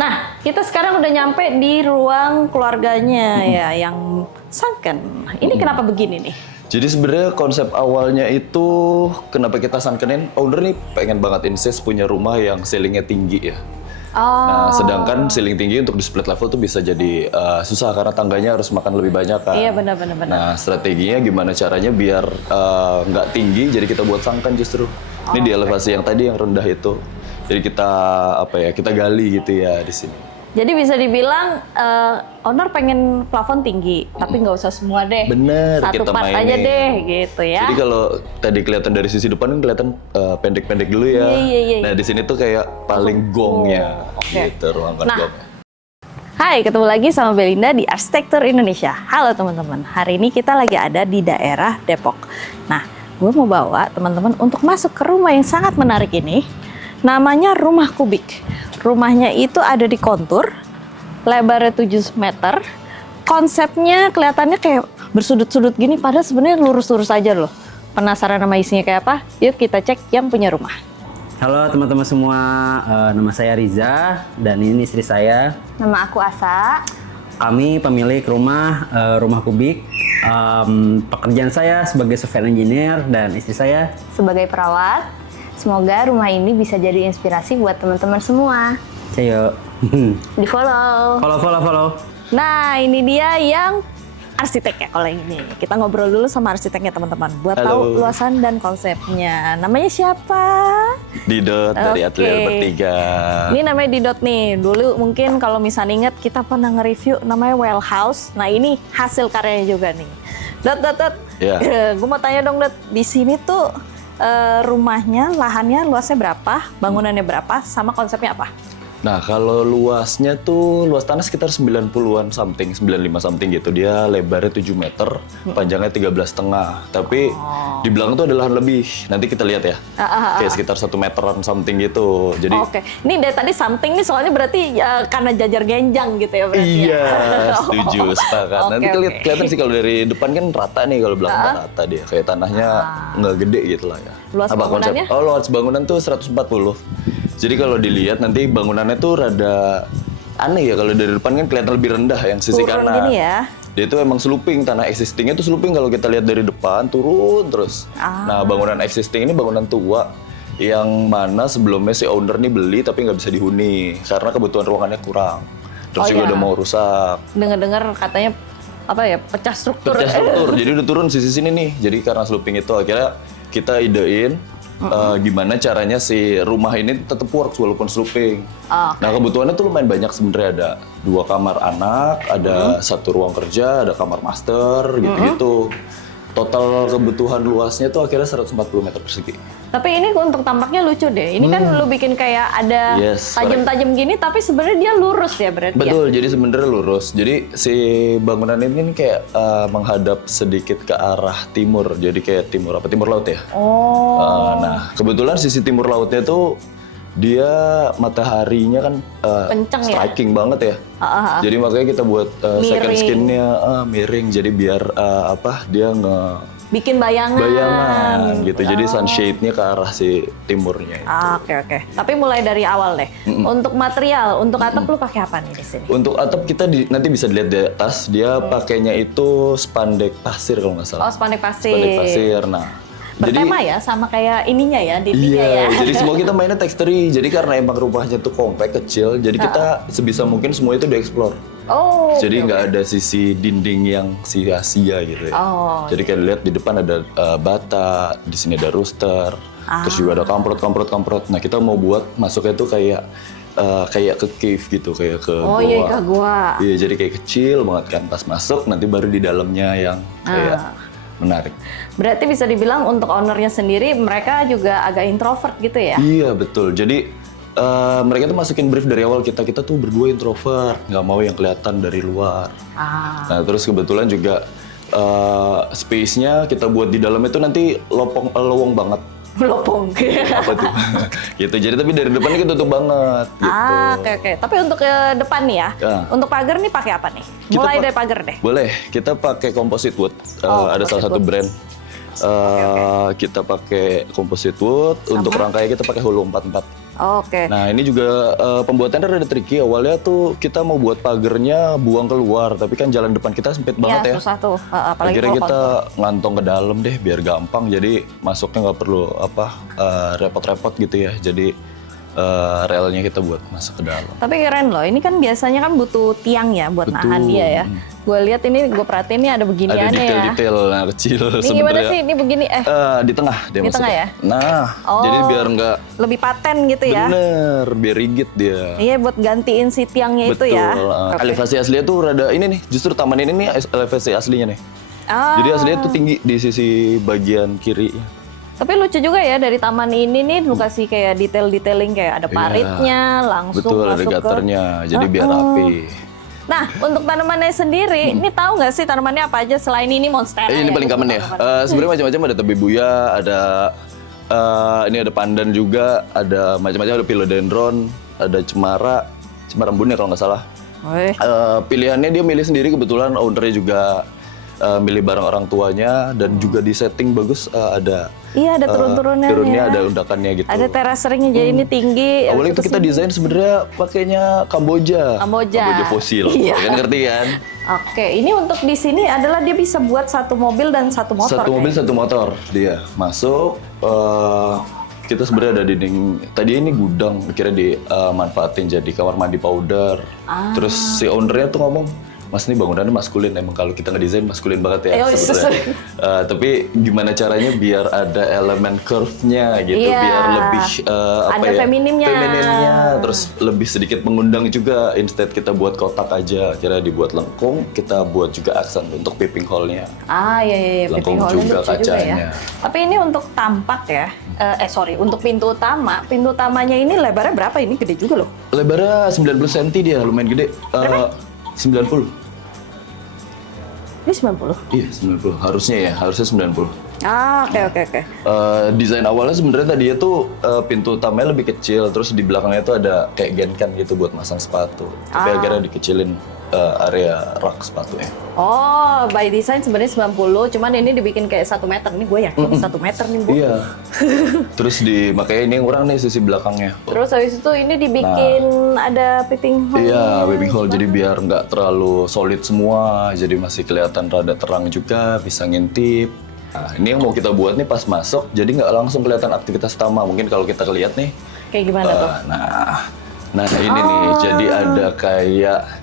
Nah, kita sekarang udah nyampe di ruang keluarganya ya, yang sunken. Ini kenapa begini nih? Jadi sebenarnya konsep awalnya itu kenapa kita sunkenin, owner nih pengen banget insist punya rumah yang ceilingnya tinggi ya. Nah, sedangkan ceiling tinggi untuk di split level tuh bisa jadi susah karena tangganya harus makan lebih banyak kan. Iya benar. Nah, strateginya gimana caranya biar nggak tinggi, jadi kita buat sunken justru. Ini di elevasi yang tadi yang rendah itu. Jadi kita gali gitu ya di sini. Jadi bisa dibilang owner pengen plafon tinggi, tapi nggak usah semua deh. Bener, Satu kita part mainin. aja deh, gitu ya. Jadi kalau tadi kelihatan dari sisi depan kan kelihatan pendek-pendek dulu ya. Iya. Nah di sini tuh kayak paling gongnya, Oke. gitu ruangan Nah. gongnya. Hai, ketemu lagi sama Belinda di Arsitektur Indonesia. Halo teman-teman, hari ini kita lagi ada di daerah Depok. Nah, gue mau bawa teman-teman untuk masuk ke rumah yang sangat menarik ini. Namanya Rumah Kubik. Rumahnya itu ada di kontur, lebarnya 7 meter. Konsepnya kelihatannya kayak bersudut-sudut gini, padahal sebenarnya lurus-lurus aja loh. Penasaran sama isinya kayak apa? Yuk kita cek yang punya rumah. Halo teman-teman semua, nama saya Riza dan ini istri saya. Nama aku Asa. Kami pemilik rumah Kubik. Pekerjaan saya sebagai software engineer dan istri saya sebagai perawat. Semoga rumah ini bisa jadi inspirasi buat teman-teman semua. Cayo. Di follow. Follow. Nah, ini dia yang arsitek ya kalau yang ini. Kita ngobrol dulu sama arsiteknya teman-teman buat tahu luasan dan konsepnya. Namanya siapa? Didot dari Atelier Bertiga. Ini namanya Didot nih. Dulu mungkin kalau misalnya ingat kita pernah nge-review namanya Well House. Nah, ini hasil karyanya juga nih. Dot. Iya. Gue mau tanya dong, Dot. Di sini tuh rumahnya, lahannya luasnya berapa, bangunannya berapa, sama konsepnya apa? Nah kalau luasnya tuh, luas tanah sekitar 90-an something, 95 something gitu. Dia lebarnya 7 meter, panjangnya 13,5. Tapi di belakang tuh ada lahan lebih, nanti kita lihat ya. Kayak sekitar 1 meteran something gitu. Jadi Oke, ini dari tadi something nih soalnya berarti karena jajar genjang gitu ya berarti. iya, ya? setuju, sepakat. Nanti kelihatan sih kalau dari depan kan rata nih, kalau belakang rata dia. Kayak tanahnya nggak gede gitu lah ya. Luas bangunannya? Luas bangunan tuh 140. Jadi kalau dilihat nanti bangunannya tuh rada aneh ya, kalau dari depan kan kelihatan lebih rendah yang sisi Turun kanan. gini ya. Dia itu emang slooping, tanah existingnya tuh slooping kalau kita lihat dari depan turun terus. Nah bangunan existing ini bangunan tua yang mana sebelumnya si owner nih beli tapi nggak bisa dihuni karena kebutuhan ruangannya kurang. Terus juga udah mau rusak. Dengar-dengar katanya apa ya, pecah struktur. Jadi udah turun sisi sini nih. Jadi karena slooping itu akhirnya kita idein gimana caranya si rumah ini tetap works walaupun slooping. Nah kebutuhannya tuh lumayan banyak sebenarnya, ada 2 kamar anak, ada 1 ruang kerja, ada kamar master gitu-gitu. Total kebutuhan luasnya tuh akhirnya 140 meter persegi. Tapi ini untuk tampaknya lucu deh. Ini kan lu bikin kayak ada tajam-tajam gini, tapi sebenarnya dia lurus ya berarti. Betul, jadi sebenarnya lurus. Jadi si bangunan ini kan kayak menghadap sedikit ke arah timur. Jadi kayak timur laut ya. Nah, kebetulan sisi timur lautnya tuh dia mataharinya kan striking banget ya. Jadi makanya kita buat second skin-nya miring. Jadi biar dia bikin bayangan gitu. Jadi sunshade-nya ke arah si timurnya. Oke. Tapi mulai dari awal deh. Untuk material, untuk atap lu pakai apa nih di sini? Untuk atap kita nanti bisa dilihat di atas. Dia pakainya itu spandek pasir kalau nggak salah. Oh, spandek pasir. Spandek pasir. Nah, bertema ya sama kayak ininya ya, dindingnya ya. Jadi semua kita mainnya texture. Jadi karena emang rumahnya tuh compact, kecil, jadi kita sebisa mungkin semua itu dieksplor. Jadi nggak ada sisi dinding yang sia-sia gitu ya. Jadi kayak lihat di depan ada bata, di sini ada rooster, terus juga ada kamprot. Nah kita mau buat masuknya tuh kayak ke cave gitu, kayak ke gua. Iya, ke gua. Iya, jadi kayak kecil banget kan, pas masuk nanti baru di dalamnya yang kayak menarik. Berarti bisa dibilang untuk ownernya sendiri mereka juga agak introvert gitu ya? Iya betul. Jadi mereka tuh masukin brief dari awal, kita tuh berdua introvert, nggak mau yang kelihatan dari luar. Nah terus kebetulan juga space-nya kita buat di dalam itu nanti lowong banget. Lopong. Apa tuh? Gitu. Jadi tapi dari depannya kita tutup banget. Gitu. Oke. Tapi untuk ke depan nih ya, untuk pagar nih pakai apa nih? Mulai dari pagar deh. Boleh. Kita pakai composite wood. Ada salah satu brand. Kita pakai composite wood. Untuk rangkainya kita pakai hulu 44. Oke. Nah ini juga pembuatannya rada tricky. Awalnya tuh kita mau buat pagernya buang keluar, tapi kan jalan depan kita sempit banget ya. Susah tuh. Apalagi Akhirnya kalau kita ngantong ke dalam deh biar gampang. Jadi masuknya nggak perlu repot-repot gitu ya. Jadi relnya kita buat masuk ke dalam. Tapi keren loh, ini kan biasanya kan butuh tiang ya buat Betul. nahan dia ya. Gue lihat ini, gue perhatiin ini ada Ada beginiannya ya. detail-detail kecil Ini gimana sebenarnya. sih? Ini begini Di tengah dia Di masuknya. tengah ya? Nah, Oh. jadi biar nggak lebih paten gitu ya. bener, biar rigid dia. Iya buat gantiin si tiangnya Betul. itu ya. Oke. Elevasi aslinya tuh rada ini nih, justru taman ini nih elevasi aslinya nih. Jadi aslinya tuh tinggi di sisi bagian kiri. Tapi lucu juga ya dari taman ini nih lu kasih kayak detail-detailing kayak ada paritnya, langsung Betul, ada masuk ke. guternya, jadi biar rapi. Nah, untuk tanamannya sendiri, ini tahu nggak sih tanamannya apa aja selain ini monstera? Ini ya? paling common ya. Sebenarnya macam-macam, ada tabebuya, ada ini ada pandan juga, ada macam-macam, ada philodendron, ada cemara embun ya kalau nggak salah. Wih. Pilihannya dia milih sendiri, kebetulan ownernya juga milih barang orang tuanya dan juga di setting bagus, ada Iya, ada turun-turunnya. turunnya, ada undakannya gitu. Ada terasering jadi ini tinggi. Awalnya itu habis kita kesini. desain sebenarnya pakainya Kamboja. Kamboja. fosil. Iya. Kan ngerti kan? Oke, ini untuk di sini adalah dia bisa buat satu mobil dan satu motor. Satu mobil kayaknya. satu motor dia masuk. Kita sebenarnya ada dinding. Tadi ini gudang, akhirnya dimanfaatin jadi kamar mandi powder. Terus si ownernya tuh ngomong, Mas ini bangunannya maskulin, emang kalau kita ngedesain maskulin banget ya sebenarnya. Tapi gimana caranya biar ada elemen curve-nya gitu, Iya. biar lebih Ada feminimnya. terus lebih sedikit mengundang juga. Instead kita buat kotak aja, akhirnya dibuat lengkung, kita buat juga aksen untuk peeping hole-nya. Iya, Lengkung peeping hole-nya juga lucu juga ya. kacanya. Tapi ini untuk tampak ya. Untuk pintu utama. Pintu utamanya ini lebarnya berapa? Ini gede juga loh. Lebarnya 90 cm dia, lumayan gede. 90. Ini 90. Iya, 90. Harusnya 90. Oke. Desain awalnya sebenarnya tadi itu pintu utamanya lebih kecil, terus di belakangnya itu ada kayak genkan gitu buat masang sepatu. Tapi akhirnya dikecilin area rak sepatunya. Oh, by design sebenarnya 90, cuman ini dibikin kayak 1 meter. Ini gue yakin 1 meter nih, Bu. Iya. Terus makanya ini yang kurang nih sisi belakangnya. Terus habis itu ini dibikin ada peeping hole. Iya, webbing hole, jadi biar nggak terlalu solid semua, jadi masih kelihatan rada terang juga, bisa ngintip. Nah, ini yang mau kita buat nih pas masuk, jadi nggak langsung kelihatan aktivitas utama. Mungkin kalau kita lihat nih, Kayak gimana tuh? nah ini nih, jadi ada kayak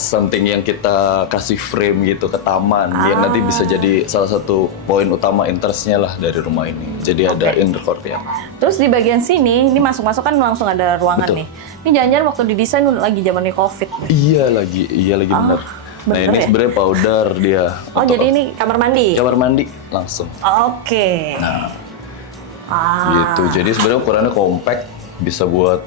something yang kita kasih frame gitu ke taman, yang nanti bisa jadi salah satu poin utama interestnya lah dari rumah ini. Jadi ada inner court ya. Terus di bagian sini, ini masuk-masuk kan langsung ada ruangan Betul. nih. Ini jangan-jangan waktu didesain lagi zamannya COVID. Iya lagi benar. Nah bener ini ya? sebenarnya powder dia. Oh, jadi ini kamar mandi? Kamar mandi langsung. Oke. Gitu. Jadi sebenarnya ukurannya compact, bisa buat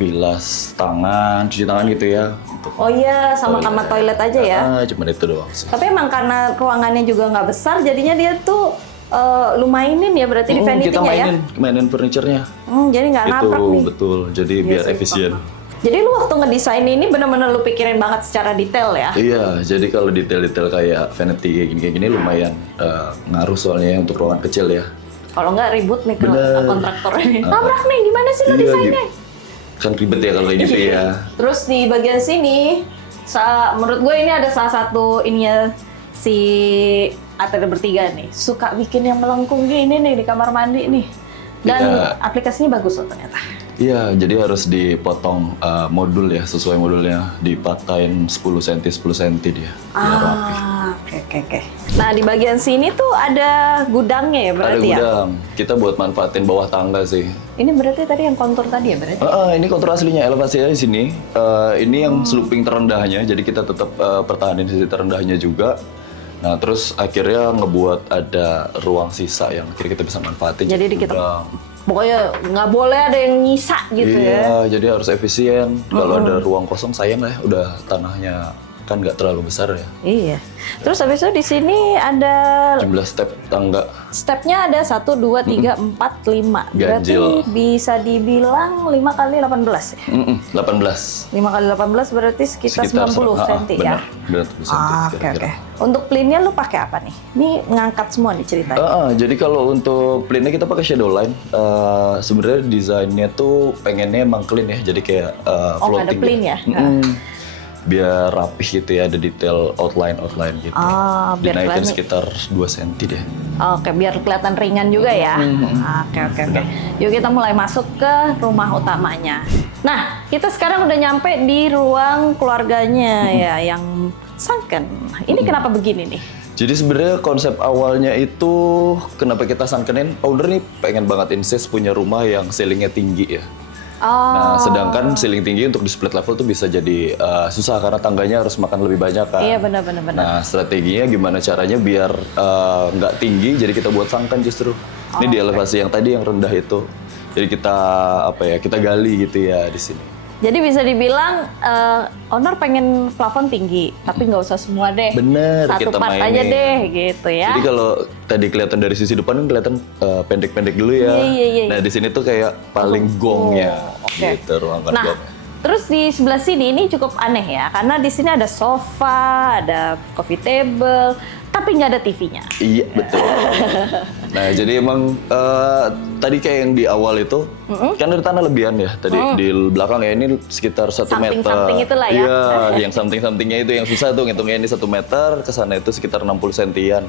bilas tangan, cuci tangan gitu ya. Oh iya, sama kamar toilet aja ya? Cuma itu doang sih. Tapi emang karena ruangannya juga nggak besar, jadinya dia tuh lumayanin ya berarti di Kita vanity-nya ya? mainin furniture-nya. Jadi nggak Itu nabrak nih. betul. Jadi biar efisien. Jadi lu waktu ngedesain ini bener-bener lu pikirin banget secara detail ya? Iya, jadi kalau detail-detail kayak vanity kayak gini lumayan ngaruh soalnya untuk ruangan kecil ya. Kalau nggak ribut nih ke Bener. kontraktor ini. Nabrak nih, gimana sih lu desainnya? Kan ribet ya kalau kayak gitu ya. Terus di bagian sini, menurut gue ini ada salah satu ininya si ATD bertiga nih. Suka bikin yang melengkung gini nih di kamar mandi nih. Dan Iya. aplikasinya bagus loh ternyata. Iya, jadi harus dipotong modul ya, sesuai modulnya. Dipatahin 10 cm 10 cm dia. Biar rapi. Oke. Nah di bagian sini tuh ada gudangnya ya Ada berarti ya? gudang. Kita buat manfaatin bawah tangga sih. Ini berarti tadi yang kontur tadi ya berarti? Ini kontur aslinya, elevasinya di sini. Ini yang sloping terendahnya, jadi kita tetap pertahanin sisi terendahnya juga. Nah, terus akhirnya ngebuat ada ruang sisa yang akhirnya kita bisa manfaatin. Jadi dikit gudang. Pokoknya nggak boleh ada yang nyisa gitu ya? Iya, jadi harus efisien. Kalau ada ruang kosong sayang lah ya, udah tanahnya kan nggak terlalu besar ya. Iya. Terus habis itu di sini ada Jumlah step tangga. stepnya ada 1, 2, 3, 4, 5. Berarti Ganjil. bisa dibilang 5 kali 18 ya? 18. 5 kali 18 berarti sekitar 90 cm ya? Benar, 90 cm. Oke, oke. Untuk plinnya lu pakai apa nih? Ini ngangkat semua nih ceritanya. Jadi kalau untuk plinnya kita pakai shadow line. Sebenarnya desainnya tuh pengennya emang clean ya, jadi kayak Oh, nggak ada floating. plin ya? Biar rapih gitu ya, ada detail outline gitu. Biar Dinaikin kelihatan- sekitar 2 cm deh. Oke, biar kelihatan ringan juga ya. Oke. Yuk kita mulai masuk ke rumah utamanya. Nah, kita sekarang udah nyampe di ruang keluarganya ya, yang sunken. Ini kenapa begini nih? Jadi sebenarnya konsep awalnya itu kenapa kita sangkenin, owner nih pengen banget insist punya rumah yang ceilingnya tinggi ya. Nah, sedangkan ceiling tinggi untuk di split level tuh bisa jadi susah karena tangganya harus makan lebih banyak kan. Iya, benar. Nah, strateginya gimana caranya biar nggak tinggi, jadi kita buat sunken justru. Ini di elevasi yang tadi yang rendah itu. Jadi kita kita gali gitu ya di sini. Jadi bisa dibilang owner pengen plafon tinggi, tapi nggak usah semua deh. Bener, Satu kita part mainin. aja deh, gitu ya. Jadi kalau tadi kelihatan dari sisi depan kan kelihatan pendek-pendek dulu ya. Iya. Nah, di sini tuh kayak paling gongnya Oke. gitu ruangan Nah, gongnya. terus di sebelah sini ini cukup aneh ya, karena di sini ada sofa, ada coffee table, tapi nggak ada TV-nya. Iya, betul. Nah, jadi emang tadi kayak yang di awal itu kan ada tanah lebihan ya. Tadi di belakang ya ini sekitar 1 meter. Something-something itulah ya. Iya, yang something-somethingnya itu yang susah tuh ngitungnya ini 1 meter, ke sana itu sekitar 60 sentian.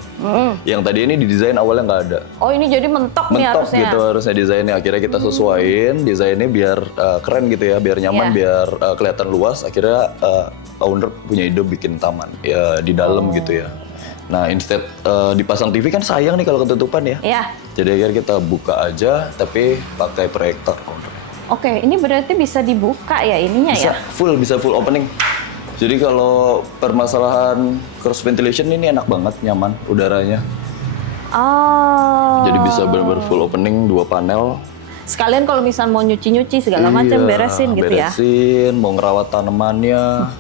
Yang tadi ini didesain awalnya nggak ada. Oh, ini jadi mentok nih Mentok harusnya. gitu harusnya desainnya. Akhirnya kita sesuaiin desainnya biar keren gitu ya, biar Iya. nyaman, biar kelihatan luas. Akhirnya owner punya ide bikin taman ya di dalam gitu ya. Nah, instead dipasang TV kan sayang nih kalau ketutupan ya. Iya. Jadi akhirnya kita buka aja tapi pakai proyektor owner. Oke, ini berarti bisa dibuka ya ininya ya? Bisa full opening. Jadi kalau permasalahan cross ventilation ini enak banget, nyaman udaranya. Oh. Jadi bisa benar-benar full opening 2 panel. Sekalian kalau misal mau nyuci-nyuci segala macam Iya, beresin gitu ya. Beresin, mau ngerawat tanamannya.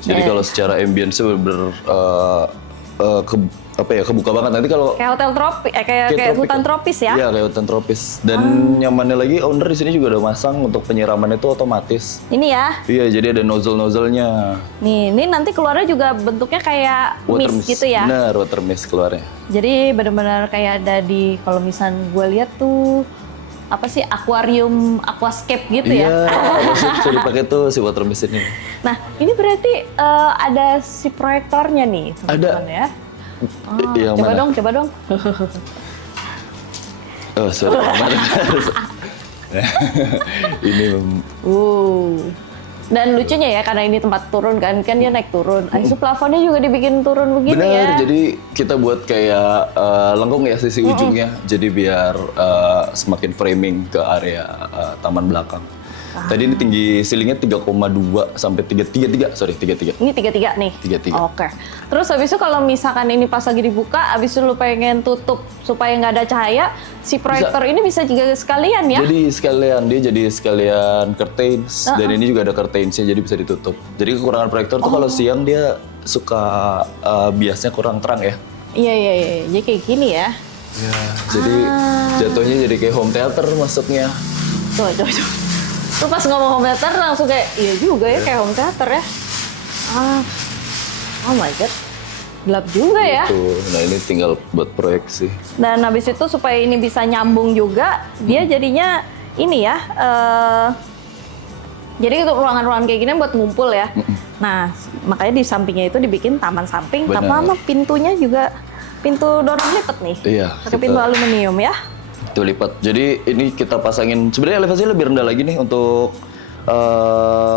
Jadi kalau secara ambience bener-bener kebuka banget. Nanti kalau Kayak hotel tropis, kayak tropik. hutan tropis ya? Iya, kayak hutan tropis. Dan nyamannya lagi owner di sini juga udah masang untuk penyiraman itu otomatis. Ini ya. Iya, jadi ada nozzle-nozzlenya. Nih, ini nanti keluarnya juga bentuknya kayak Water mist gitu ya. Benar, water mist keluarnya. Jadi benar-benar kayak ada di, kalau misal gue lihat tuh apa sih, aquarium, aquascape gitu Iya, ya. bisa dipakai tuh si water mist ini. Nah, ini berarti ada si proyektornya nih, teman-teman ya. Yang Coba mana? dong. Oh, sorry. Ini Dan lucunya ya, karena ini tempat turun kan dia naik turun. Itu plafonnya juga dibikin turun begini benar, ya. jadi kita buat kayak lengkung ya sisi ujungnya. Jadi biar semakin framing ke area taman belakang. Tadi ini tinggi ceilingnya 3,2 sampai 33. Ini 33 nih? 33. Oke. Terus habis itu kalau misalkan ini pas lagi dibuka, habis itu lu pengen tutup supaya nggak ada cahaya, si proyektor ini bisa juga sekalian ya? Jadi dia jadi sekalian curtains. Dan ini juga ada curtainsnya, jadi bisa ditutup. Jadi kekurangan proyektor tuh kalau siang dia suka biasnya kurang terang ya. Iya. Jadi kayak gini ya? Ya, jadi jatuhnya jadi kayak home theater masuknya. Coba. Lu pas ngomong home theater langsung kayak, iya juga ya kayak home theater ya. Oh my god, gelap juga ya. Tuh, nah ini tinggal buat proyeksi. Dan habis itu supaya ini bisa nyambung juga, dia jadinya ini ya. Jadi untuk ruangan-ruangan kayak gini buat ngumpul ya. Nah, makanya di sampingnya itu dibikin taman samping, Benar. sama pintunya juga pintu dorong lipat nih. Iya, Pakai kita- pintu aluminium ya. Itu lipat. Jadi ini kita pasangin, sebenarnya elevasinya lebih rendah lagi nih untuk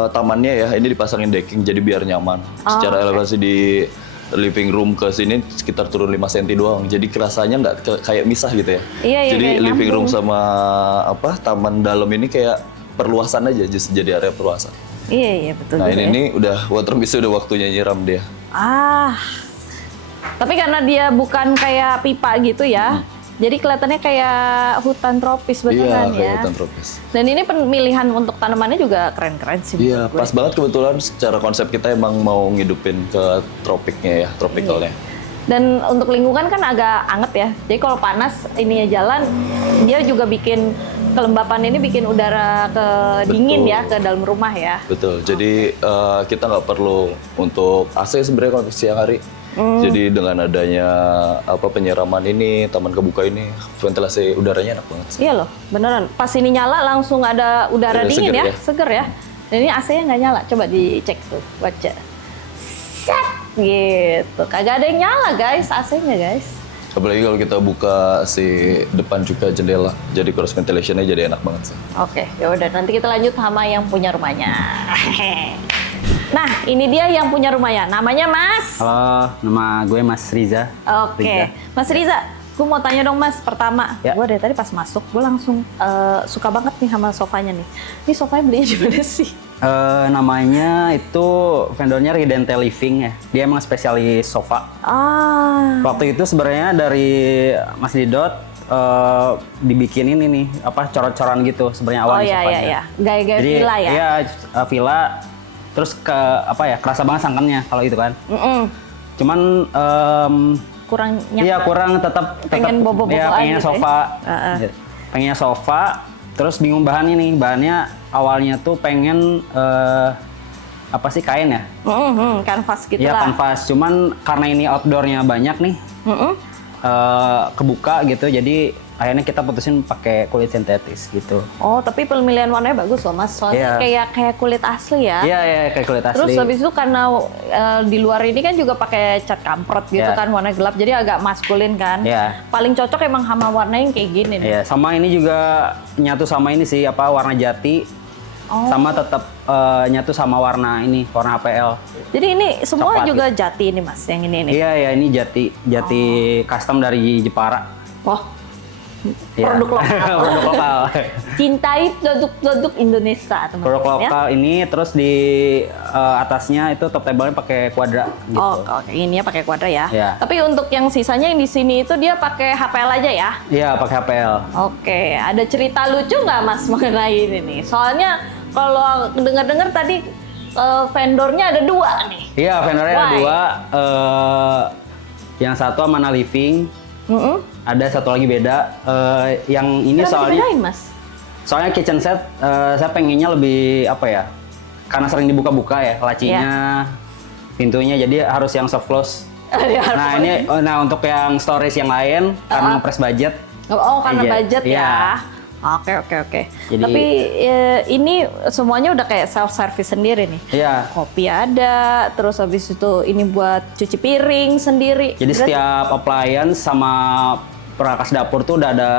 tamannya ya. Ini dipasangin decking jadi biar nyaman. Secara elevasi di living room ke sini sekitar turun 5 cm doang. Jadi kerasanya nggak kayak misah gitu ya. Iya, Jadi kayak living room nyambung. sama taman dalam ini kayak perluasan aja, jadi area perluasan. Iya betul. Nah juga ini ya. nih udah water mist udah waktunya nyiram dia. Tapi karena dia bukan kayak pipa gitu ya, Jadi kelihatannya kayak hutan tropis Iya, beneran kayak ya. hutan tropis. Dan ini pemilihan untuk tanamannya juga keren-keren sih. Iya, menurut gue. pas banget kebetulan secara konsep kita emang mau ngidupin ke tropiknya ya, tropikalnya. Dan untuk lingkungan kan agak anget ya. Jadi kalau panas ininya jalan, dia juga bikin kelembapan ini bikin udara ke dingin Betul. ya ke dalam rumah ya. Betul. Jadi kita nggak perlu untuk AC sebenarnya kalau siang hari. Jadi dengan adanya penyiraman ini, taman kebuka ini, ventilasi udaranya enak banget. Iya loh, beneran. Pas ini nyala langsung ada udara Udara dingin seger ya, ya. seger ya. Dan ini AC-nya nggak nyala. Coba dicek tuh, baca. Set gitu. Kagak ada yang nyala guys, AC-nya guys. Apalagi kalau kita buka si depan juga jendela, jadi cross ventilation-nya jadi enak banget sih. Oke, ya udah nanti kita lanjut sama yang punya rumahnya. Nah, ini dia yang punya rumahnya. Namanya Mas. Halo, nama gue Mas Riza. Oke, Riza. Mas Riza, gue mau tanya dong Mas. Pertama, Ya. gue dari tadi pas masuk, gue langsung suka banget nih sama sofanya nih. Ini sofanya belinya di mana sih? Namanya itu vendornya Ridente Living ya. Dia emang spesialis sofa. Ah, Waktu itu sebenarnya dari Mas Didot dibikin ini nih coret-coretan gitu sebenarnya oh awalnya iya sofanya. iya iya, gaya-gaya Jadi villa ya. Iya, villa. Terus kerasa banget sangkannya kalau itu kan. Mm-mm. Cuman Kurang iya nyata. kurang tetap Pengen bobo-boboan ya, pengennya gitu ya. sofa. Heeh. Pengennya sofa, terus bingung bahan ini. Bahannya awalnya tuh pengen kain ya? Kanvas gitu Iya lah. kanvas. Cuman karena ini outdoornya banyak nih, Mm-mm. kebuka gitu. Jadi akhirnya kita putusin pakai kulit sintetis gitu. Oh, tapi pemilihan warnanya bagus loh Mas. Soalnya kayak kulit asli ya. Iya kayak kulit asli. Terus habis itu karena di luar ini kan juga pakai cat kampret gitu Iya. kan, warna gelap, jadi agak maskulin kan. Iya. Paling cocok emang sama warna yang kayak gini nih. Iya, sama ini juga nyatu sama ini sih warna jati. Oh. Sama tetap nyatu sama warna ini, warna APL. Jadi ini semua Coklat juga jati ini Mas, yang ini nih. Iya ini jati custom dari Jepara. Wah, Iya. produk lokal. Produk lokal. Cintai produk-produk Indonesia teman-teman Produk ya. lokal ini terus di atasnya itu top table-nya pakai kuadra gitu. Oh, oke. Ini ya pakai kuadrat ya. Iya. Tapi untuk yang sisanya yang di sini itu dia pakai HPL aja ya. Iya, pakai HPL. Oke, ada cerita lucu nggak Mas mengenai ini nih? Soalnya kalau dengar-dengar tadi vendornya ada 2 nih. Iya, vendornya ada Why? 2. Yang satu Mana Living, Mm-mm. ada satu lagi beda. Yang ini Kenapa soalnya dibedain, Mas? soalnya kitchen set saya pengennya lebih karena sering dibuka-buka ya lacinya, Iya. pintunya, jadi harus yang soft close. Nah ini untuk yang storage yang lain karena press budget. Oh, karena Iya, budget iya. ya. Oke. Jadi- Tapi ini semuanya udah kayak self service sendiri nih. Iya. Kopi ada, terus habis itu ini buat cuci piring sendiri. Jadi Berarti- setiap appliance sama perangkas dapur tuh udah ada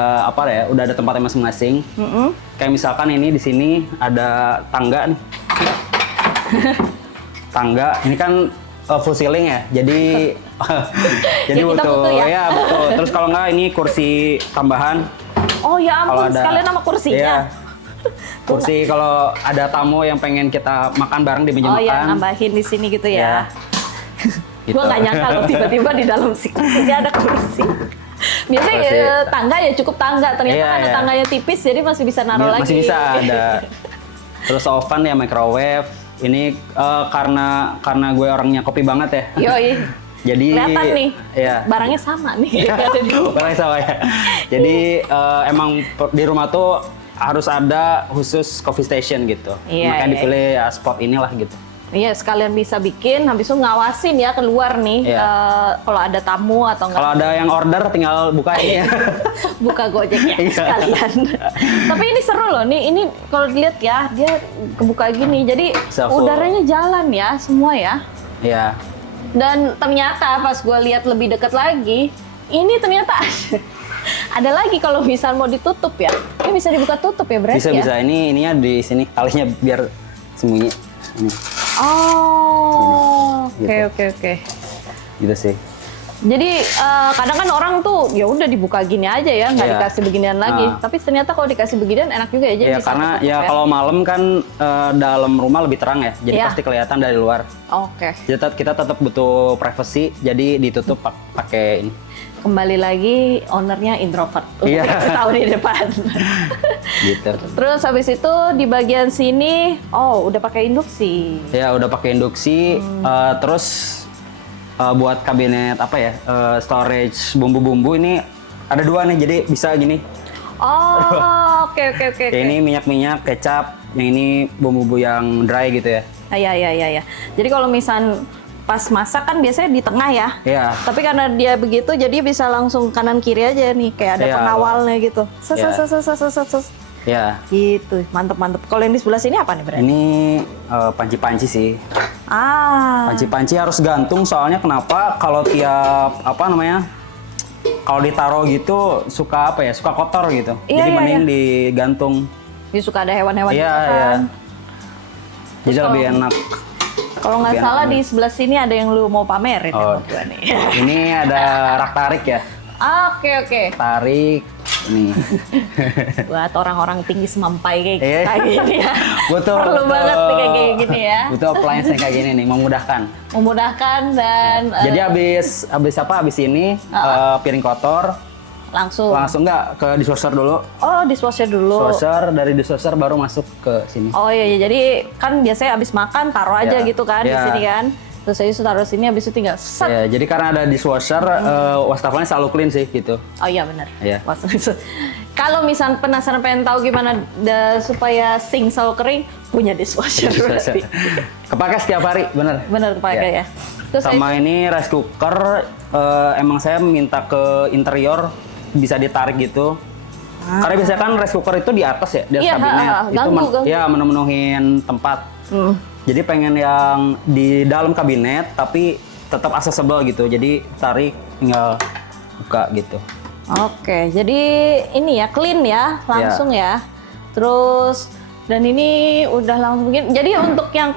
udah ada tempatnya masing-masing. Mm-mm. Kayak misalkan ini di sini ada tangga nih. Tangga ini kan full ceiling ya. Jadi jadi Ya, kita butuh ya. ya betul. Terus kalau nggak ini kursi tambahan. Oh ya Kalau ampun, ada sekalian sama kursinya. Iya. Kursi kalau ada tamu yang pengen kita makan bareng di meja Oh makan. ya, nambahin di sini gitu ya. Gitu. Gue nggak nyangka loh tiba-tiba di dalam si kursinya ada kursi. Biasanya Kursi. tangga ya cukup tangga, ternyata Iya, karena iya. tangganya tipis jadi masih bisa naruh lagi. Masih bisa ada. Terus oven ya, microwave. Ini karena gue orangnya kopi banget ya. Yoi. Jadi Kelihatan nih, Iya. barangnya sama nih. Ada di rumah. Barangnya sama ya. Jadi emang di rumah tuh harus ada khusus coffee station gitu. Iya, Makanya iya. dipilih spot inilah gitu. Iya, sekalian bisa bikin, habis itu ngawasin ya keluar nih Iya. kalau ada tamu atau enggak. Kalau ada yang order tinggal buka ini ya. Buka Gojeknya Iya. sekalian. Tapi ini seru loh, nih ini kalau dilihat ya dia kebuka gini, jadi Self-full. udaranya jalan ya semua ya. Iya. Dan ternyata pas gue lihat lebih dekat lagi, ini ternyata ada lagi kalau misal mau ditutup ya. Ini bisa dibuka tutup ya berarti ya? Bisa. Ininya di sini talinya biar sembunyi. Ini. Oh, Gitu. oke. Gitu sih. Jadi kadang kan orang tuh ya udah dibuka gini aja ya, nggak Iya. dikasih beginian lagi. Tapi ternyata kalau dikasih beginian enak juga ya. Jadi Ya bisa karena tutup ya kalau malam kan dalam rumah lebih terang ya, jadi Iya. pasti kelihatan dari luar. Oke. Jadi kita tetap butuh privacy, jadi ditutup pakai ini. Kembali lagi ownernya introvert. Untuk Iya. dikasih tahu di depan. Gitu. Terus habis itu di bagian sini, udah pakai induksi. Ya udah pakai induksi, terus buat kabinet apa ya, storage bumbu-bumbu ini ada 2 nih, jadi bisa gini. Oh, oke. Kayak ini minyak-minyak, kecap, yang ini bumbu-bumbu yang dry gitu ya. Iya. Jadi kalau misal pas masak kan biasanya di tengah ya. Iya. Tapi karena dia begitu, jadi bisa langsung kanan kiri aja nih, kayak ada Iya. pengawalnya gitu. Iya. Ya, Gitu, mantep. Kalau yang di sebelah sini apa nih berarti? ini panci-panci sih. Panci-panci harus gantung, soalnya kenapa? Kalau tiap apa namanya? Kalau ditaruh gitu suka apa ya? Suka kotor gitu. Iya, Jadi iya, mending digantung. Ini suka ada hewan-hewan Iya, gitu iya. kan. Jadi lebih enak. Kalau nggak Lebih salah enak. di sebelah sini ada yang lu mau pamerin ya Oh. buat gua nih. Ini ada rak tarik ya. Oke. Tarik ini. Buat orang-orang tinggi semampai kayak Iya. kita gini ya. Betul. Perlu betul. banget nih kayak gini ya. Butuh appliance yang kayak gini nih, memudahkan. Memudahkan dan Jadi habis ini piring kotor langsung. nggak ke dishwasher dulu. Oh, dishwasher dulu. Dari dishwasher baru masuk ke sini. Oh iya, jadi kan biasanya abis makan taruh aja Ya. gitu kan di Ya. sini kan. Terus saya taruh sini, abis itu tinggal set. Ya, jadi karena ada dishwasher, wastafelnya selalu clean sih gitu. Oh iya benar. Iya. Kalau misal penasaran pengen tahu gimana supaya sink selalu kering, punya dishwasher berarti. Kepake setiap hari, bener. Bener kepake Iya. ya. Terus Sama ini rice cooker, emang saya minta ke interior bisa ditarik gitu. Karena biasanya kan rice cooker itu di atas ya, di atas Iya, kabinet. ganggu. Ya, memenuhin tempat. Jadi pengen yang di dalam kabinet tapi tetap accessible gitu. Jadi tarik tinggal buka gitu. Oke, jadi ini ya clean ya, langsung ya. Terus dan ini udah langsung begini. Jadi untuk yang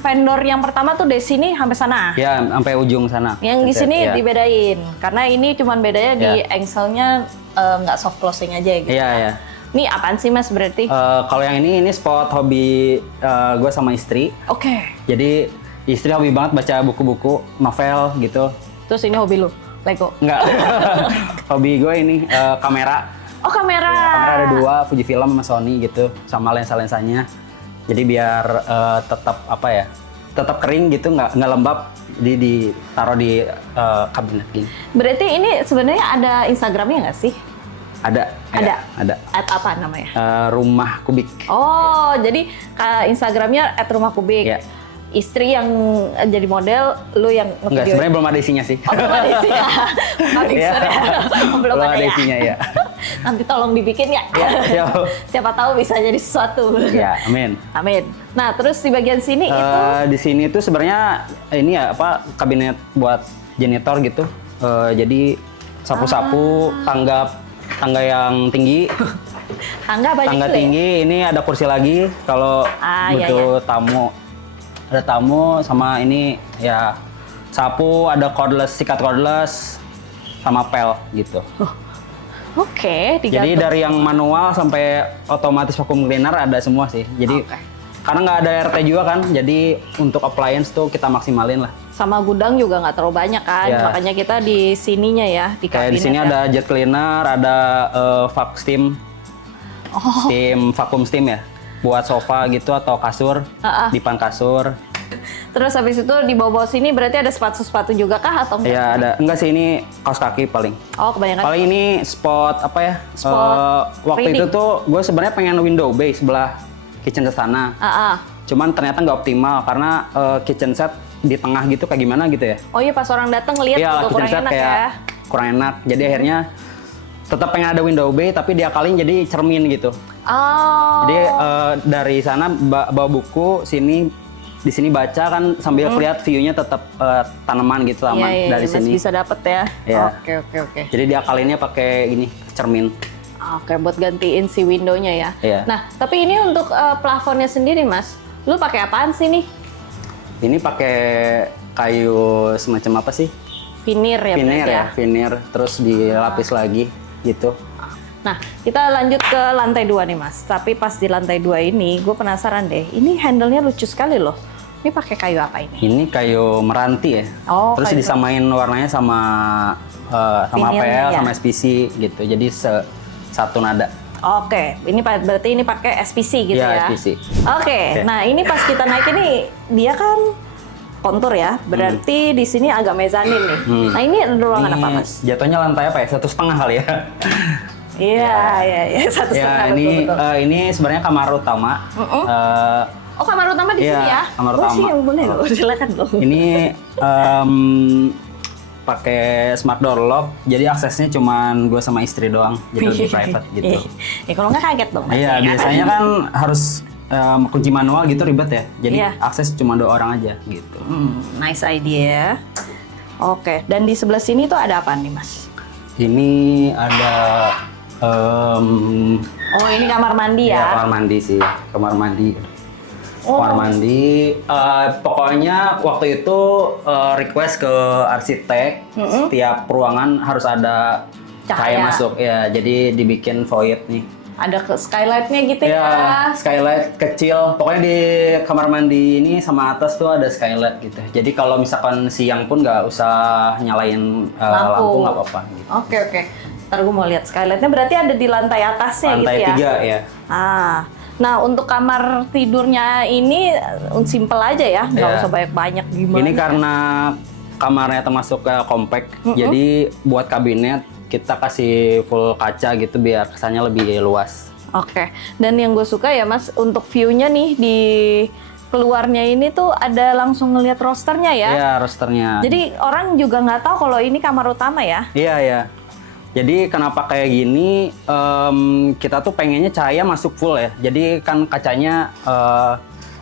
vendor yang pertama tuh dari sini sampai sana. Ya, sampai ujung sana. Yang di sini Ya. dibedain, karena ini cuman bedanya di Ya. angle-nya nggak soft closing aja gitu. Iya, iya. Ini apaan sih mas berarti? Kalau yang ini spot hobi gue sama istri. Oke. Jadi istri hobi banget baca buku-buku, novel gitu. Terus ini hobi lu, Lego? Enggak. Hobi gue ini kamera. Oh kamera. Kamera ada 2, Fujifilm sama Sony gitu, sama lensa-lensanya. Jadi biar tetap apa ya? Tetap kering gitu, nggak lembab. Jadi ditaruh di kabinet gini. Berarti ini sebenarnya ada Instagramnya nggak sih? Ada. Ada. At apa namanya? Rumah Kubik. Oh, jadi Instagramnya @rumahkubik. Iya. Istri yang jadi model, lu yang Enggak, ngevideo. sebenarnya belum ada isinya sih. Oh, belum ada isinya. Bukan Iya. mixer ya. Belum ada ya. isinya ya. Nanti tolong dibikin ya. Iya, siap. Siapa tahu bisa jadi sesuatu. Ya, amin. Amin. Nah, terus di bagian sini itu Di sini tuh sebenarnya ini ya apa kabinet buat janitor gitu. Jadi sapu-sapu, tangga yang tinggi, tangga banyak tangga tuh ya? tinggi. Ini ada kursi lagi kalau Iya, butuh tamu. Ada tamu sama ini ya sapu, ada cordless, sikat cordless, sama pel gitu. Oke, Jadi digantung. dari yang manual sampai otomatis vacuum cleaner ada semua sih. Jadi Oke. karena nggak ada RT juga kan, jadi untuk appliance tuh kita maksimalin lah. Sama gudang juga nggak terlalu banyak kan, Ya. makanya kita di sininya ya, di Kayak di kabinet sini ya. ada jet cleaner, ada vac steam, vacuum steam ya, buat sofa gitu atau kasur, dipan kasur. Terus habis itu di bawah-bawah sini berarti ada sepatu-sepatu juga kah atau enggak? Ya ada, enggak sih ini kaos kaki paling. Oh, kebanyakan. Paling ini spot apa ya? Spot waktu reading. itu tuh gue sebenarnya pengen window bay sebelah kitchen sana. Cuman ternyata nggak optimal karena kitchen set di tengah gitu kayak gimana gitu ya. Oh iya, pas orang datang ngelihat Iya, juga kitchen kurang set enak kayak ya. kurang enak. Jadi akhirnya tetap pengen ada window bay tapi diakalin jadi cermin gitu. Oh. Jadi dari sana bawa buku, di sini baca kan sambil lihat view-nya tetap tanaman gitu aman iya, dari masih sini. bisa dapet ya. Iya. Oke. Jadi diakalinnya pakai ini cermin. Oke, buat gantiin si window-nya ya. Iya. Nah, tapi ini untuk plafonnya sendiri, Mas. Lu pakai apaan sih nih? Ini pakai kayu semacam apa sih? Veneer ya Veneer berarti ya, veneer, terus dilapis lagi gitu. Nah, kita lanjut ke lantai 2 nih Mas. Tapi pas di lantai 2 ini, gue penasaran deh. Ini handle-nya lucu sekali loh. Ini pakai kayu apa ini? Ini kayu meranti ya. Oh, Terus kayu disamain warnanya sama Veneernya PL, ya? sama SPC gitu. Jadi satu nada. Oke, ini berarti ini pakai SPC gitu Iya, ya? SPC. Oke, nah ini pas kita naik ini, dia kan kontur ya. Berarti di sini agak mezanin nih. Nah ini ruangan Ini apa Mas? jatuhnya lantai apa ya? 1,5 kali ya. Iya, satu Ya, setengah betul-betul. ini sebenarnya kamar utama. Oh, kamar utama di Iya, sini ya? kamar Oh, sih, utama. boleh loh, silakan loh. Ini pakai smart door lock, jadi aksesnya cuman gue sama istri doang, jadi lebih private gitu. Ya kalau nggak kaget dong. Iya, biasanya kan harus kunci manual gitu ribet ya, jadi Iya. akses cuma 2 orang aja gitu. Nice idea. Oke, dan di sebelah sini tuh ada apa nih Mas? Ini ada Oh, ini kamar mandi ya, ya? kamar mandi sih, kamar mandi. Oh. Kamar mandi, pokoknya waktu itu request ke arsitek, setiap ruangan harus ada cahaya Cahaya. masuk ya, jadi dibikin void nih. Ada ke skylight-nya gitu ya? Ya, skylight kecil. Pokoknya di kamar mandi ini sama atas tuh ada skylight gitu. Jadi kalau misalkan siang pun nggak usah nyalain lampu, nggak apa-apa. Gitu. Oke. Ntar gue mau lihat skylight-nya berarti ada di lantai atasnya Lantai gitu ya? 3 ya. Nah untuk kamar tidurnya ini simple aja ya? Nggak Iya. usah banyak-banyak gimana? Ini karena kamarnya termasuk compact, jadi buat kabinet kita kasih full kaca gitu biar kesannya lebih luas. Oke, dan yang gue suka ya Mas, untuk view-nya nih di keluarnya ini tuh ada langsung ngelihat rosternya ya? Iya, rosternya. Jadi orang juga nggak tahu kalau ini kamar utama ya? Iya, ya. Jadi kenapa kayak gini, kita tuh pengennya cahaya masuk full ya. Jadi kan kacanya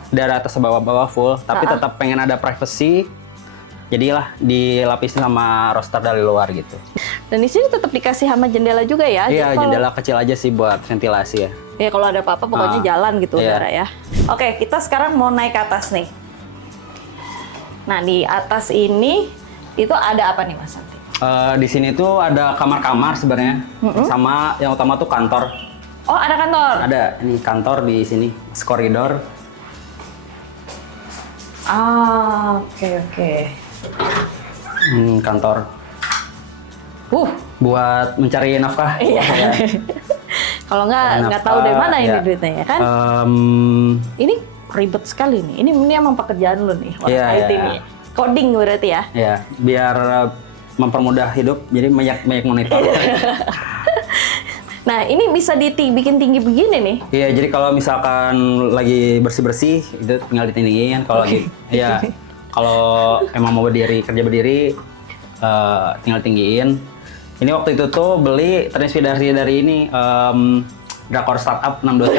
dari atas ke bawah-bawah full, tapi tetap pengen ada privacy. Jadilah dilapisin sama roster dari luar gitu. Dan di sini tetap dikasih sama jendela juga ya? Iya, Jadi kalau- jendela kecil aja sih buat ventilasi ya. Ya kalau ada apa-apa pokoknya jalan gitu iya. udara ya. Oke, kita sekarang mau naik ke atas nih. Nah, di atas ini itu ada apa nih Mas Santi? Di sini tuh ada kamar-kamar sebenarnya, sama yang utama tuh kantor. Oh, ada kantor? Ada, ini kantor di sini, koridor. Oke. Kantor. Buat mencari nafkah. Iya. Kalau nggak tahu dari mana ini duitnya ya kan? Ini ribet sekali nih. Ini emang pekerjaan lu nih, Iya, IT iya. nih. Coding berarti ya? Ya, biar mempermudah hidup, jadi banyak monitor. Nah, ini bisa bikin tinggi begini nih. Iya, jadi kalau misalkan lagi bersih-bersih, itu tinggal ditinggiin. Kalau lagi, ya, kalau emang mau kerja berdiri, tinggal tinggiin. Ini waktu itu tuh beli terinspirasi dari ini, Drakor Startup 6 tuh.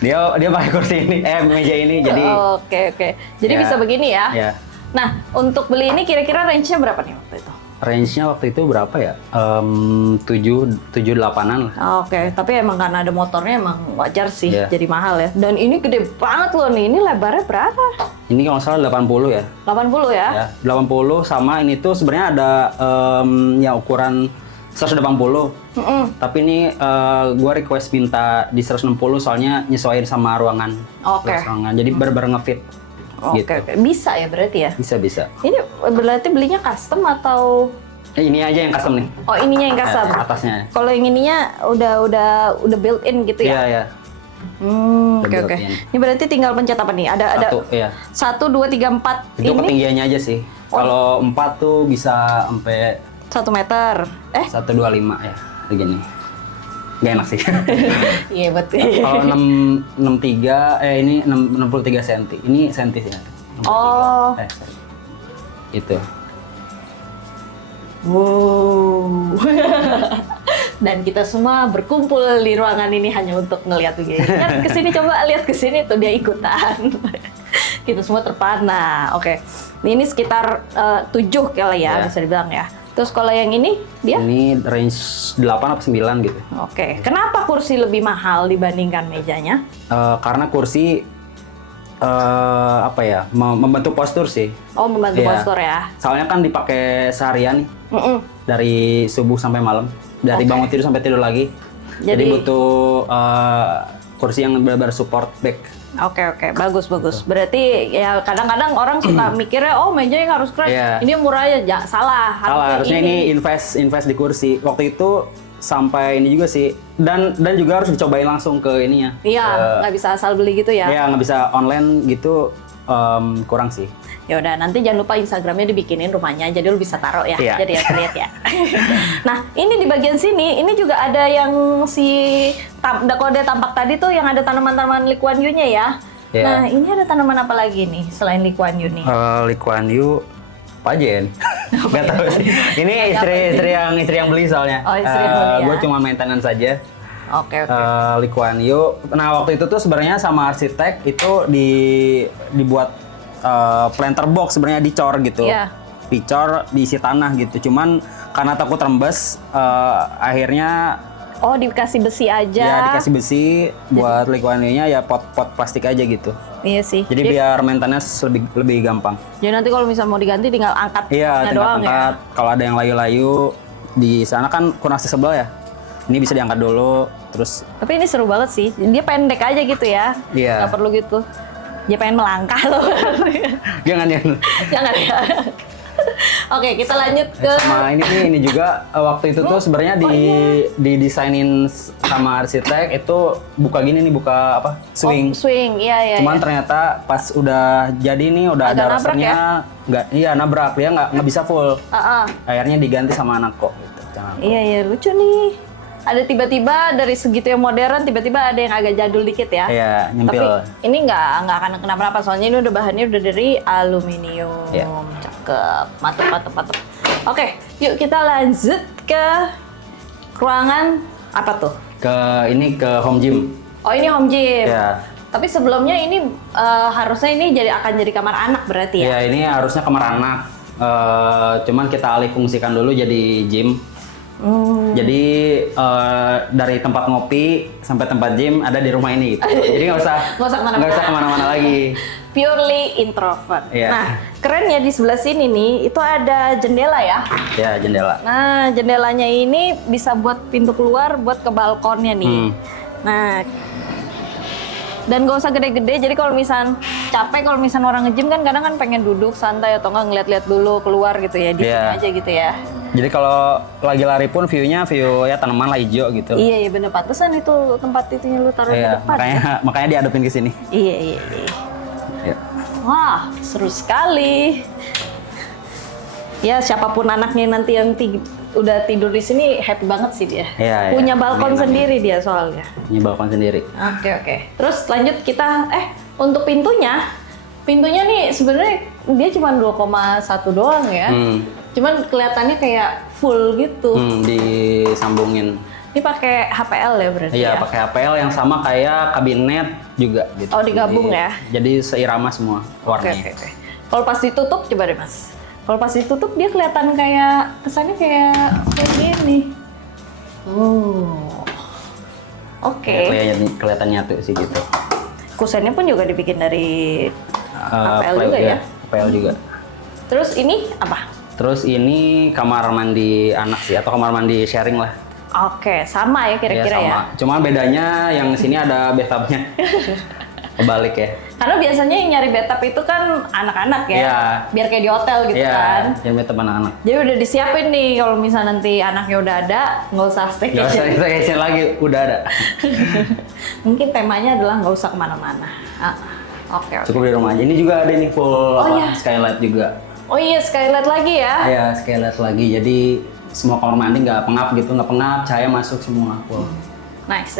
Dia pakai kursi ini, meja ini, jadi. Oke. Jadi Ya, bisa begini ya? Ya. Nah, untuk beli ini kira-kira range-nya berapa nih waktu itu? Range-nya waktu itu berapa ya? 7-8an lah. Oke, tapi emang karena ada motornya emang wajar sih Iya. jadi mahal ya. Dan ini gede banget loh nih. Ini lebarnya berapa? Ini kalau nggak salah 80 ya. 80 ya? Ya, 80 sama ini tuh sebenarnya ada ya ukuran 180. Tapi ini gue request minta di 160 soalnya nyesuaiin sama ruangan. Oke. Ruangan. Jadi bener-bener ngefit. Oke, Gitu. bisa ya berarti ya? Bisa. Ini berarti belinya custom atau? Ini aja yang custom nih. Oh, ininya yang custom? Atasnya. Kalau yang ininya udah built in gitu ya? Iya. Oke. built in. Ini berarti tinggal pencet apa nih? Ada Satu, iya. 1, 2, 3, 4 Itu ini ketinggiannya aja sih. Kalau 4 tuh bisa sampai 1 meter. 125 ya, begini. Gak enak sih. Iya betul. Kalau 63, ini 63 cm. Ini senti sih. 63. Oh. Sorry. Itu. Wow. Dan kita semua berkumpul di ruangan ini hanya untuk ngelihat begini. Kan kesini coba lihat kesini tuh dia ikutan. Kita semua terpana. Oke. Ini sekitar 7 kali ya, Ya. bisa dibilang ya. Terus kalau yang ini dia? Ini range 8 atau 9 gitu. Oke. Kenapa kursi lebih mahal dibandingkan mejanya? Karena kursi apa ya, membentuk postur sih. Oh, membantu Iya. postur ya. Soalnya kan dipakai seharian nih, Mm-mm. dari subuh sampai malam, dari Oke. bangun tidur sampai tidur lagi. Jadi Jadi- butuh kursi yang benar-benar support back. Oke, bagus. Berarti ya kadang-kadang orang suka mikirnya, oh meja yang harus keren, Iya. ini murah aja. Salah. Harusnya ini invest di kursi. Waktu itu sampai ini juga sih, dan juga harus dicobain langsung ke ininya. Iya, nggak bisa asal beli gitu ya. Ya nggak bisa online gitu, kurang sih. Ya udah, nanti jangan lupa Instagramnya dibikinin rumahnya, jadi lu bisa taruh ya. Iya. Jadi ya lihat ya. Nah, ini di bagian sini, ini juga ada yang kode tampak tadi tuh yang ada tanaman-tanaman Lee Kuan Yew-nya ya. Iya. Nah, ini ada tanaman apa lagi nih selain Lee Kuan Yew nih? Lee Kuan Yew apa aja ya nih? Nggak tahu sih. Ini istri yang beli soalnya. Oh, istri yang beli ya. Gue cuma maintenance saja. Oke. Lee Kuan Yew. Nah waktu itu tuh sebenarnya sama arsitek itu dibuat planter box, sebenarnya dicor gitu. Iya. Dicor, diisi tanah gitu. Cuman karena takut rembes, akhirnya Oh, dikasih besi aja. ya dikasih besi buat Lee Kuan Yew-nya ya pot plastik aja gitu. Iya sih. Jadi biar maintenance lebih gampang. Jadi nanti kalau misalnya mau diganti tinggal angkat Iya, potnya tinggal doang angkat. ya. Kalau ada yang layu-layu di sana kan kurang accessible ya. Ini bisa diangkat dulu, terus Tapi ini seru banget sih. Dia pendek aja gitu ya. Iya. Nggak perlu gitu. Dia pengen melangkah loh. jangan Jangan ya. Oke, kita lanjut ke sama ini juga waktu itu tuh sebenarnya didesainin sama arsitek itu buka gini nih, buka apa? Swing. swing. Iya. Cuman ternyata pas udah jadi nih udah Agak ada nabrak rosternya nggak, iya nabrak, dia nggak bisa full. Ah. Akhirnya diganti sama anak kok gitu. Jangan. Iya, lucu nih. Ada tiba-tiba dari segitu yang modern, tiba-tiba ada yang agak jadul dikit ya. Iya, nyempil. Tapi ini nggak akan kenapa-napa, soalnya ini udah bahannya udah dari aluminium. Iya. Cakep, mantep. Oke, yuk kita lanjut ke ruangan apa tuh? Ke home gym. Oh, ini home gym. Iya. Tapi sebelumnya ini harusnya ini akan jadi kamar anak berarti ya? Iya, ini harusnya kamar anak. Cuman kita alih fungsikan dulu jadi gym. Jadi dari tempat ngopi sampai tempat gym ada di rumah ini gitu. Jadi nggak usah kemana-mana lagi. Purely introvert. Iya. Nah, keren ya di sebelah sini nih, itu ada jendela ya. Ya, jendela. Nah, jendelanya ini bisa buat pintu keluar, buat ke balkonnya nih. Nah, dan gak usah gede-gede, jadi kalau misal capek, kalau misal orang nge-gym kan kadang kan pengen duduk santai atau nggak ngeliat-liat dulu keluar gitu ya, di sini Iya. aja gitu ya. Jadi kalau lagi lari pun view ya tanaman lah hijau gitu. Iya bener, pantesan itu tempat itunya lu taruh di Iya, depan. makanya dihadapin ke sini. Iya. Iya. Wah, seru sekali. Ya, siapapun anaknya nanti yang udah tidur di sini happy banget sih dia. Iya, Punya iya. balkon Amin, amin. sendiri dia soalnya. Ini balkon sendiri. Oke. Terus lanjut kita untuk pintunya nih sebenarnya dia cuma 2,1 doang ya. Cuman kelihatannya kayak full gitu. Disambungin. Ini pakai HPL ya berarti Iya, ya. pakai HPL yang sama kayak kabinet juga gitu. Oh, digabung Jadi- ya? Jadi seirama semua warnanya. Oke. Kalau pas ditutup coba deh Mas. Kalau pas ditutup dia kelihatan kayak kesannya kayak gini. Oke. Kelihatan nyatu sih gitu. Kusennya pun juga dibikin dari HPL juga ya. HPL juga. Terus ini apa? Terus ini kamar mandi anak sih, atau kamar mandi sharing lah. Oke, sama ya kira-kira ya. sama. Cuma bedanya yang sini ada bathtubnya. Kebalik ya. Karena biasanya yang nyari bathtub itu kan anak-anak ya. Iya. Biar kayak di hotel gitu kan. Iya, yang bathtub anak-anak. Jadi udah disiapin nih kalau misal nanti anaknya udah ada, nggak usah Gak usah staycation. staycation lagi, udah ada. Mungkin temanya adalah nggak usah kemana-mana. Oke. Cukup di rumah aja. Ini juga ada nih full iya. skylight juga. Oh iya, skylight lagi ya. Iya, skylight lagi. Jadi semua kamar mandi nggak pengap gitu, nggak pengap, cahaya masuk semua full. Nice.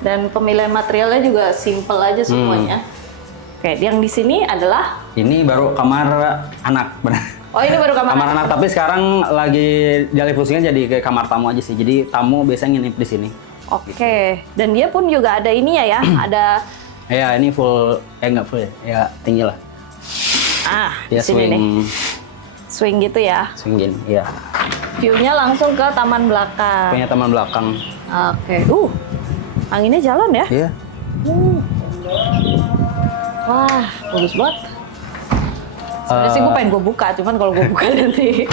Dan pemilihan materialnya juga simple aja semuanya. Oke, yang di sini adalah Ini baru kamar anak, benar. oh ini baru kamar. Kamar anak, tapi sekarang lagi dialih fungsinya jadi kayak kamar tamu aja sih. Jadi tamu biasanya nginep di sini. Oke, dan dia pun juga ada ininya ya, ada Ya, ini full, nggak full ya, ya tinggi lah. di Ya sini nih. Swing gitu ya. swing gini, ya. View-nya langsung ke taman belakang. Punya taman belakang. Oke. Anginnya jalan ya? Iya. Wah, bagus banget. Sebenarnya sih gue pengen gue buka, cuman kalau gue buka nanti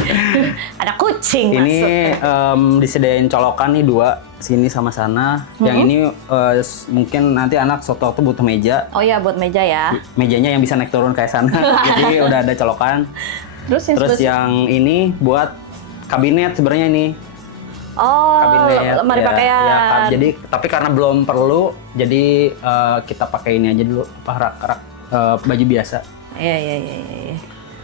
ada kucing Ini masuk. disediain colokan nih 2, sini sama sana. Yang ini mungkin nanti anak suatu waktu butuh meja. Oh iya, buat meja ya. Mejanya yang bisa naik turun kayak sana. Jadi udah ada colokan. Terus yang ini buat kabinet sebenarnya ini. Oh, Kabinet. lemari Ya, pakaian. ya, jadi tapi karena belum perlu, jadi kita pakai ini aja dulu, rak baju biasa. Iya.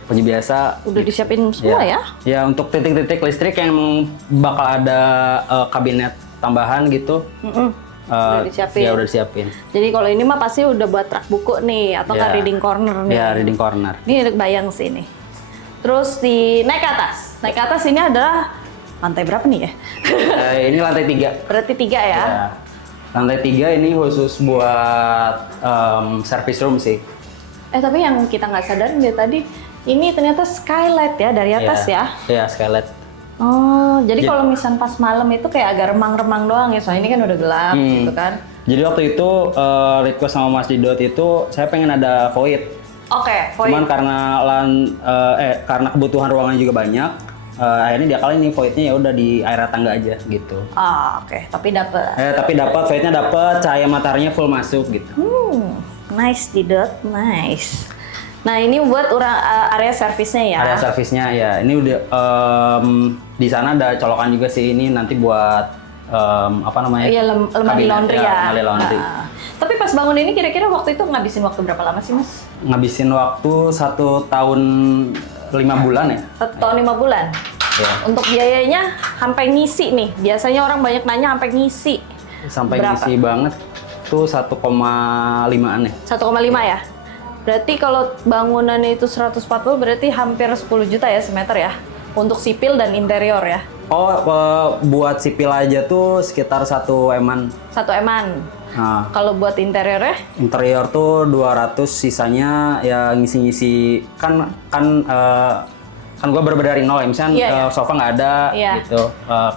Baju biasa. Udah disiapin semua ya? Ya, untuk titik-titik listrik yang bakal ada kabinet tambahan gitu. Udah disiapin. Ya udah disiapin. Jadi kalau ini mah pasti udah buat rak buku nih, atau kan Ya. reading corner nih. Ya, reading corner. Ini udah bayang sih ini. Terus naik ke atas. Naik ke atas ini adalah lantai berapa nih ya? Ini lantai 3. Berarti 3 ya? Ya. Lantai 3 ini khusus buat service room sih. Tapi yang kita nggak sadarin dari tadi, ini ternyata skylight ya dari atas ya? Iya, skylight. Oh, jadi kalau misal pas malam itu kayak agak remang-remang doang ya, soalnya ini kan udah gelap gitu kan? Jadi waktu itu request sama Mas Didot itu saya pengen ada void. Oke, void. Cuman karena kebutuhan ruangannya juga banyak, akhirnya diakalin nih voidnya ya udah di area tangga aja gitu. Oke, tapi dapet. Tapi voidnya dapet, cahaya mataharinya full masuk gitu. Nice, Didot, nice. Nah, ini buat area servisnya ya? Area servisnya ya, ini udah di sana ada colokan juga sih, ini nanti buat apa namanya? Iya, lemari Kabinet, laundry ya. Lemari laundry. Tapi pas bangun ini kira-kira waktu itu ngabisin waktu berapa lama sih, Mas? Ngabisin waktu 1 tahun 5 bulan ya. 1 tahun 5 bulan? Ya. Untuk biayanya sampai ngisi nih. Biasanya orang banyak nanya sampai ngisi. Sampai Berapa? ngisi banget tuh 1,5-an ya. 1,5 ya? Berarti kalau bangunannya itu 140 berarti hampir 10 juta ya semeter ya? Untuk sipil dan interior ya? Oh, buat sipil aja tuh sekitar 1 eman. 1 eman. Nah, Kalau buat interiornya? interior tuh 200, sisanya ya ngisi-ngisi kan gue bener-bener dari nol ya. Misalnya Iya, iya. sofa nggak ada Iya. gitu,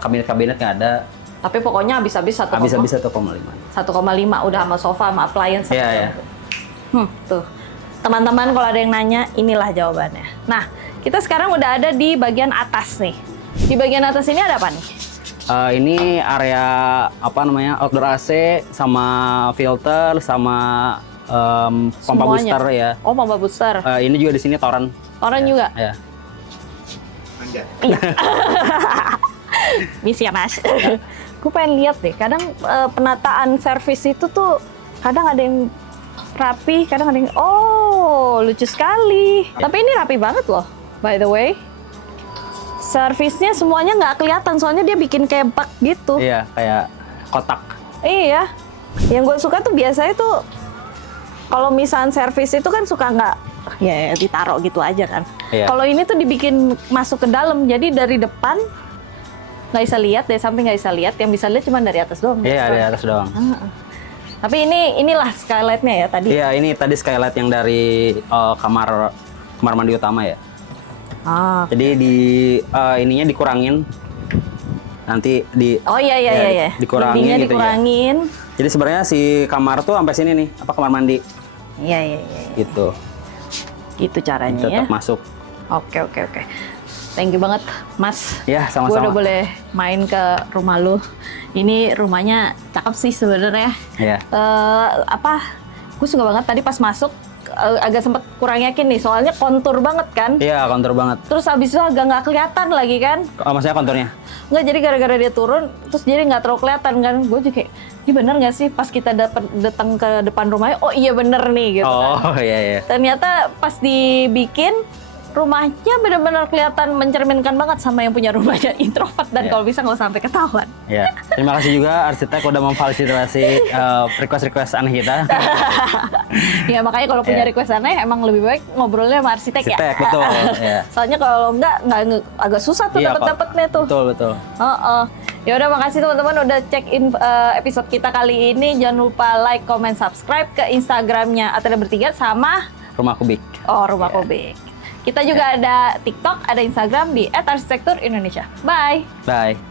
kabinet-kabinet nggak ada. Tapi pokoknya habis-habis 1,5. Habis-habis 1,5. 1,5 udah sama sofa sama appliance. Iya, iya. Tuh. Teman-teman kalau ada yang nanya, inilah jawabannya. Nah, kita sekarang udah ada di bagian atas nih. Di bagian atas ini ada apa nih? Ini area apa namanya, outdoor AC sama filter sama pompa Semuanya? booster ya. Oh, pompa booster. Ini juga di sini toran. Orang juga? Ya. Misi ya, Mas. Gue pengen lihat deh, kadang penataan servis itu tuh kadang ada yang rapi, kadang ada yang lucu sekali. Tapi ini rapi banget loh, by the way. Servisnya semuanya nggak kelihatan, soalnya dia bikin kayak bak gitu. Iya, kayak kotak. Iya. Yang gue suka tuh biasanya tuh kalau misalnya servis itu kan suka nggak ya ditaruh gitu aja kan. Iya. Kalau ini tuh dibikin masuk ke dalam, jadi dari depan nggak bisa lihat, dari samping nggak bisa lihat, yang bisa lihat cuma dari atas doang. Iya, dari atas doang. Tapi inilah skylightnya ya tadi. Iya, ini tadi skylight yang dari kamar mandi utama ya. Jadi di ininya dikurangin. Nanti Oh iya. dikurangin Dindingnya gitu dikurangin. ya. Jadi sebenarnya si kamar tuh sampai sini nih, kamar mandi Iya. gitu. Gitu caranya ya. Tetap masuk. Oke. Thank you banget, Mas. Ya, Gue sama-sama. udah boleh main ke rumah lu. Ini rumahnya cakep sih sebenarnya. Iya. Gue suka banget tadi pas masuk agak sempet kurang yakin nih, soalnya kontur banget kan. Iya, kontur banget. Terus habis itu agak nggak kelihatan lagi kan. Maksudnya konturnya? Nggak, jadi gara-gara dia turun, terus jadi nggak terlalu kelihatan kan. Gue juga kayak, ini bener nggak sih pas kita datang ke depan rumahnya, oh iya bener nih gitu kan. Oh, iya. Ternyata pas dibikin, rumahnya benar-benar kelihatan mencerminkan banget sama yang punya rumahnya, introvert dan Iya. kalau bisa nggak usah sampai ketahuan. Ya, terima kasih juga arsitek udah memfasilitasi request aneh kita. Ya makanya kalau punya Iya. request aneh emang lebih baik ngobrolnya sama arsitek ya. Arsitek, betul, iya. Soalnya kalau nggak agak susah tuh Iya, dapet-dapetnya tuh. Betul. Ya udah, makasih teman-teman udah check in episode kita kali ini. Jangan lupa like, comment, subscribe ke Instagramnya Atena Bertiga sama Rumah Kubik. Rumah Kubik. Kita juga ada TikTok, ada Instagram di @arsitekturindonesia. Bye. Bye.